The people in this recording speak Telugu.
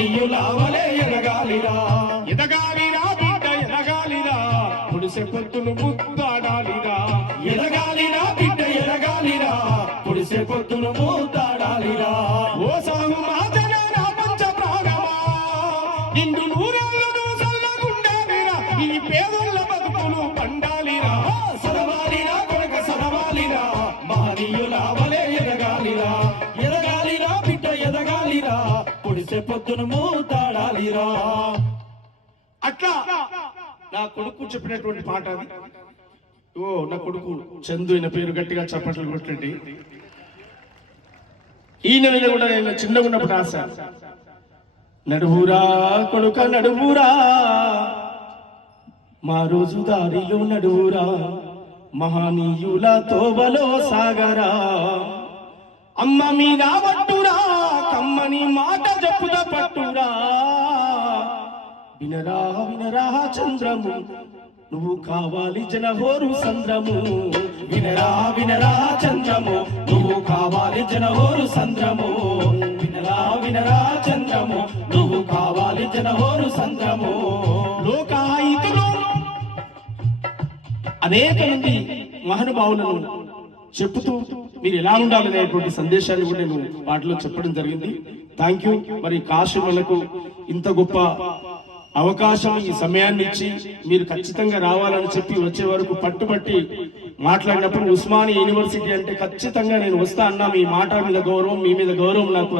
మహనీయులావలే ఎదగాలిరా ఎదగాలిరా బిడ్డ ఎదగాలిరా పుడిసె పొత్తులు ముద్దాడాలిరా ఎదగాలిరా బిడ్డ ఎదగాలిరా పుడిసె పొత్తులు ముద్దాడాలిరా ఓ సాగు మాజనా పంచ ప్రాణమా నిండు నూరేళ్ళు సల్లగుండాలిరా ఈ పేదల బతుకులు పండాలిరా సదవాలిరా కొడక సదవాలిరా మహనీయులావలే ఎదగాలిరా ఎదగాలిరా బిడ్డ ఎదగాలిరా పొడిసె పొద్దును మూతాడాలిరా. అట్లా నా కొడుకు చెప్పినటువంటి పాట అది. ఓ నా కొడుకు చందు అయిన పేరు గట్టిగా చప్పట్లు కొట్టండి. ఈయన మీద కూడా నేను చిన్నగా ఉన్నప్పుడు ఆశ, నడువురా కొడుక నడువురా మా రోజు దారిలో నడువురా మహనీయుల తోవలో సాగరా అమ్మ మీద పట్టురా కమ్మని మాట చెప్పుద పట్టురా వినరా వినరా చంద్రము నువ్వు కావాలి జనహోరు సంద్రము వినరా వినరా చంద్రము నువ్వు కావాలి జనహోరు సంద్రము వినరా వినరా చంద్రము నువ్వు కావాలి జనహోరు సంద్రము. లోకాయుతులు అనేక మంది మహానుభావులను చెప్పుతూ మీరు ఎలా ఉండాలనేటువంటి సందేశాన్ని కూడా నేను వాటిలో చెప్పడం జరిగింది. Thank you. మరి కాశీలకు ఇంత గొప్ప అవకాశం ఈ సమయాన్ని ఇచ్చి మీరు ఖచ్చితంగా రావాలని చెప్పి వచ్చే వరకు పట్టుబట్టి మాట్లాడినప్పుడు ఉస్మానియా యూనివర్సిటీ అంటే ఖచ్చితంగా నేను వస్తా అన్నా. మీ మాట మీద గౌరవం, మీ మీద గౌరవం నాకు